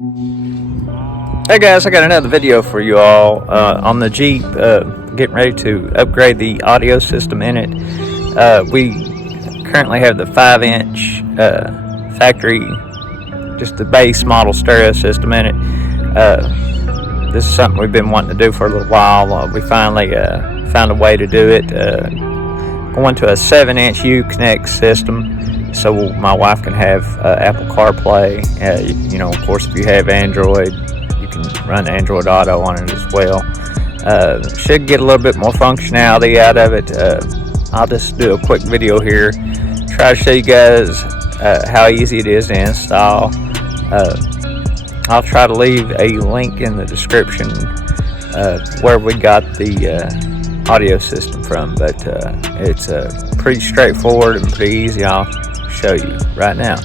Hey guys, I got another video for you all on the Jeep, getting ready to upgrade the audio system in it. We currently have the 5-inch factory, just the base model stereo system in it. This is something we've been wanting to do for a little while. We finally found a way to do it, going to a 7-inch Uconnect system, so my wife can have Apple CarPlay. Of course, if you have Android, you can run Android Auto on it as well. Should get a little bit more functionality out of it. I'll just do a quick video here, try to show you guys how easy it is to install. I'll try to leave a link in the description where we got the audio system from, but it's pretty straightforward and pretty easy. I'll show you right now.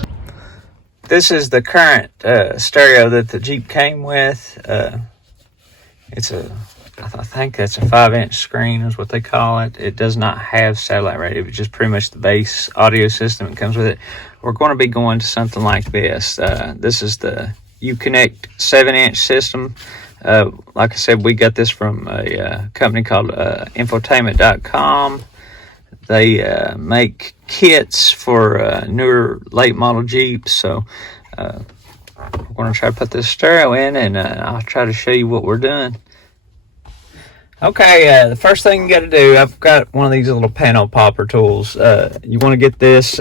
This is the current stereo that the Jeep came with. I think that's a 5-inch screen is what they call it. It does not have satellite radio. It's just pretty much the base audio system that comes with it. We're going to be going to something like this. This is the Uconnect 7-inch system. Like I said, we got this from a company called infotainment.com. They make kits for newer late model Jeeps, so we're going to try to put this stereo in, and I'll try to show you what we're doing. Okay, the first thing you got to do, I've got one of these little panel popper tools. You want to get this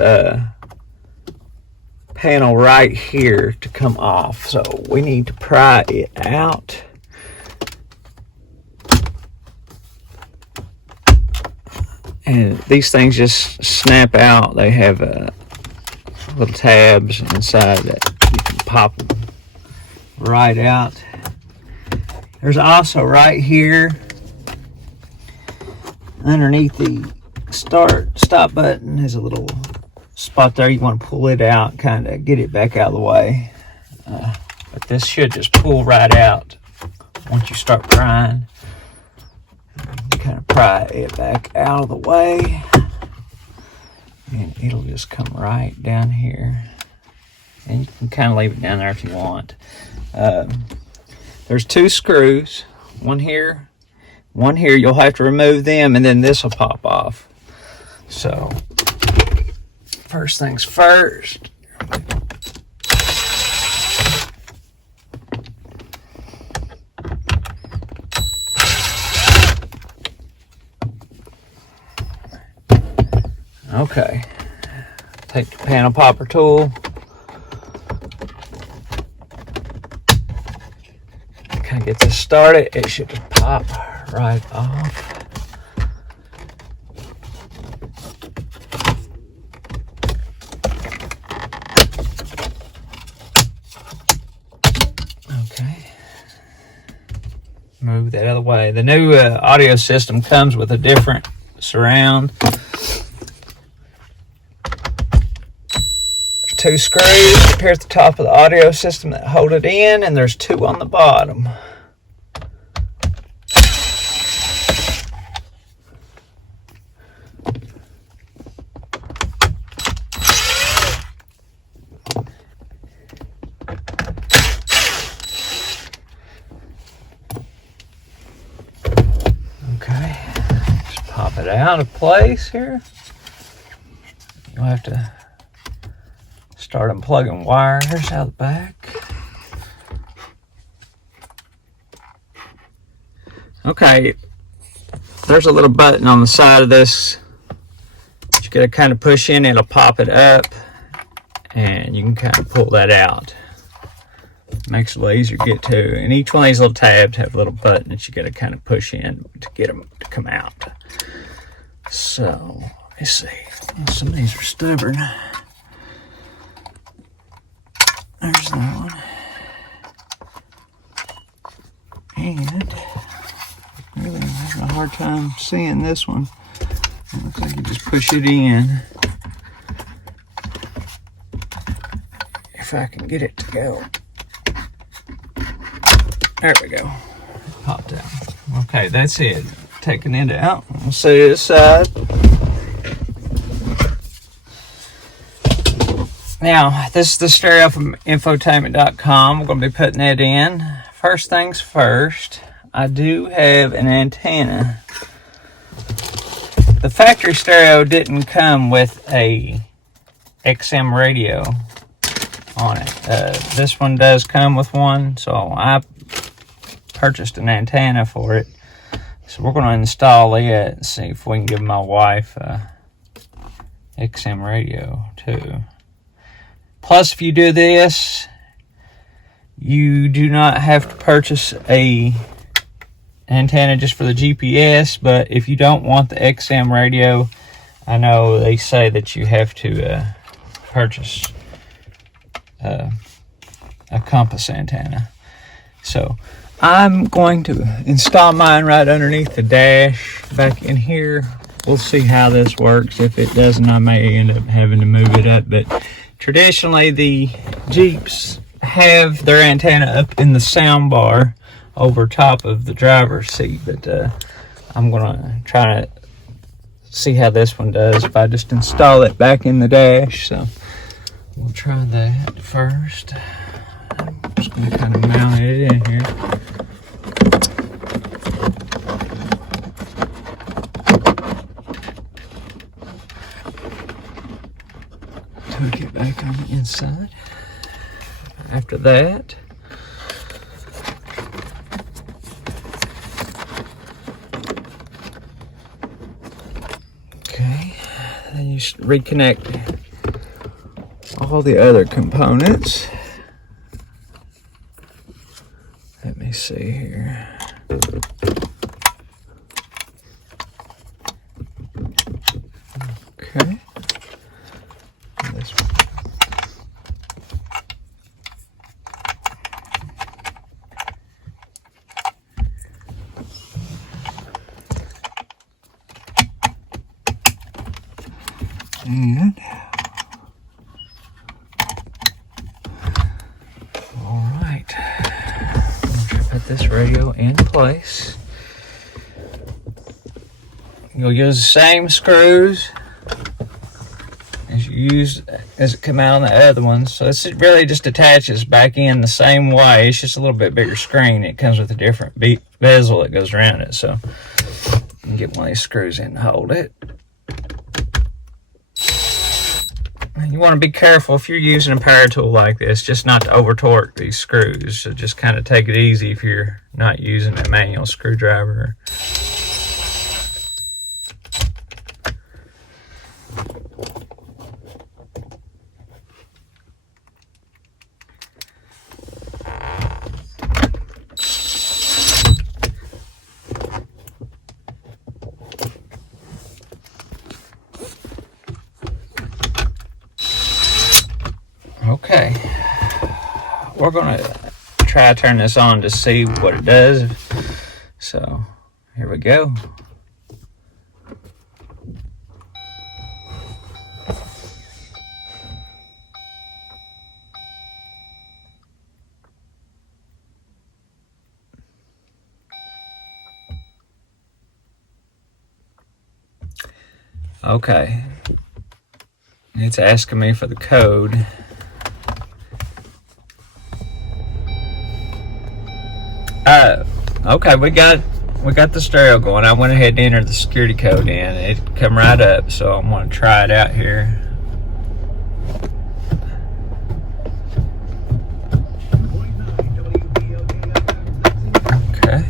panel right here to come off, so we need to pry it out. And these things just snap out. They have little tabs inside that you can pop them right out. There's also right here underneath the stop button is a little spot there. You want to pull it out, kind of get it back out of the way. But this should just pull right out once you start prying. Kind of pry it back out of the way, and it'll just come right down here, and you can kind of leave it down there if you want. There's 2 screws, one here. You'll have to remove them, and then this will pop off. So first things first, okay, take the panel popper tool, kind of get this started. It should just pop right off. Okay, move that out of the way. The new audio system comes with a different surround. 2 screws here at the top of the audio system that hold it in, and there's 2 on the bottom. Okay, just pop it out of place here. You'll have to start unplugging wires out the back. Okay, there's a little button on the side of this. You gotta kind of push in, it'll pop it up, and you can kind of pull that out. Makes it a little easier to get to. And each one of these little tabs have a little button that you gotta kind of push in to get them to come out. So, let's see. Some of these are stubborn. There's that one. And really, I'm having a hard time seeing this one. It looks like you just push it in. If I can get it to go. There we go. Popped out. Okay, that's it. Taking it out. We'll see this side. Now, this is the stereo from infotainment.com. We're going to be putting that in. First things first, I do have an antenna. The factory stereo didn't come with a XM radio on it. This one does come with one, so I purchased an antenna for it. So we're going to install it and see if we can give my wife a XM radio too. Plus, if you do this, you do not have to purchase a antenna just for the GPS, but if you don't want the XM radio, I know they say that you have to purchase a compass antenna. So I'm going to install mine right underneath the dash back in here. We'll see how this works. If it doesn't, I may end up having to move it up, but traditionally the Jeeps have their antenna up in the sound bar over top of the driver's seat, but I'm gonna try to see how this one does if I just install it back in the dash. So we'll try that first. I'm just gonna kind of mount it in here. Tuck it back on the inside. After that, okay, then you reconnect all the other components. Let me see here. Okay. This one. And all right, I'm going to put this radio in place. You'll use the same screws as you used as it come out on the other ones. So this really just attaches back in the same way. It's just a little bit bigger screen. It comes with a different bezel that goes around it. So you can get one of these screws in to hold it. You want to be careful if you're using a power tool like this, just not to over torque these screws. So just kind of take it easy if you're not using a manual screwdriver. Okay, we're going to try to turn this on to see what it does. So here we go. Okay, it's asking me for the code. Okay, we got the stereo going. I went ahead and entered the security code in. It come right up, so I'm going to try it out here. Okay.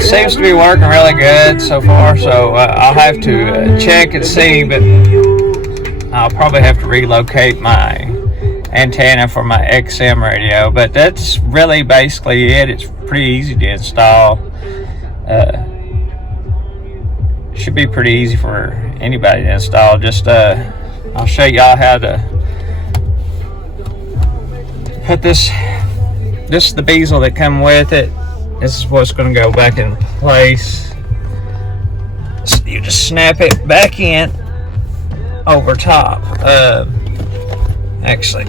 Seems to be working really good so far, so I'll have to check and see, but I'll probably have to relocate my antenna for my XM radio, but that's really basically it. It's pretty easy to install. Should be pretty easy for anybody to install. Just I'll show y'all how to put this is the bezel that come with it. This is what's going to go back in place. So you just snap it back in over top. Actually,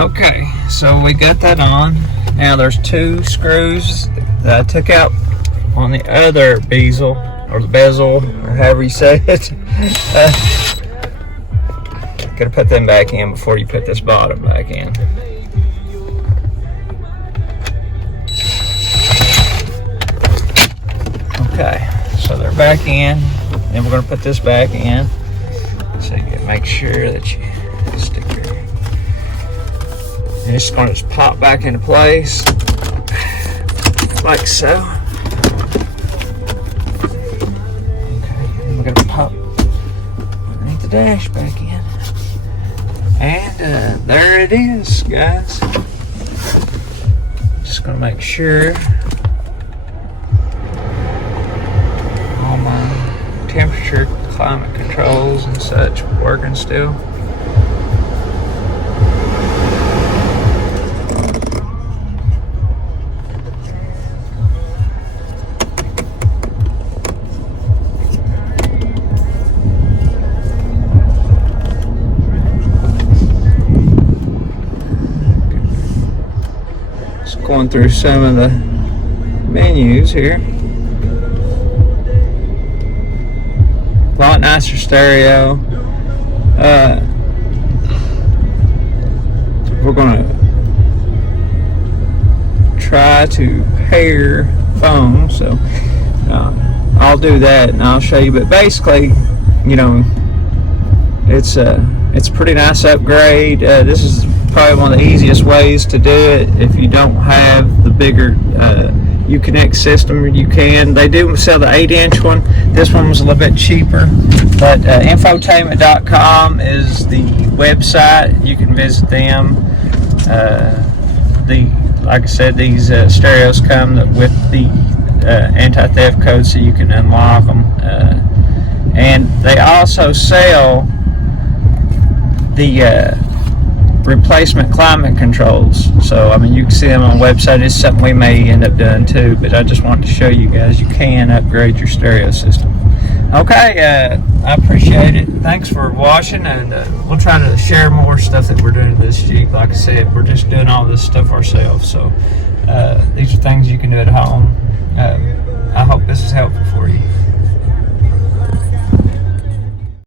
okay, so we got that on. Now there's 2 screws that I took out on the other bezel, or the bezel, or however you say it. Gotta put them back in before you put this bottom back in. Okay, so they're back in, and we're gonna put this back in. So you gotta make sure that you stick your, and it's gonna just pop back into place, like so. Okay, and we're gonna pop underneath the dash back in. And there it is, guys. Just gonna make sure all my temperature, climate controls and such working still. Going through some of the menus here. A lot nicer stereo. We're gonna try to pair phones, so I'll do that and I'll show you. But basically, you know, it's a pretty nice upgrade. This is probably one of the easiest ways to do it. If you don't have the bigger Uconnect system, you can. They do sell the 8-inch one. This one was a little bit cheaper, but infotainment.com is the website. You can visit them. Like I said, these stereos come with the anti-theft code, so you can unlock them. And they also sell the replacement climate controls. So I mean, you can see them on the website. It's something we may end up doing too, but I just wanted to show you guys you can upgrade your stereo system. Okay, I appreciate it. Thanks for watching, and we'll try to share more stuff that we're doing with this Jeep. Like I said, we're just doing all this stuff ourselves, so these are things you can do at home. I hope this is helpful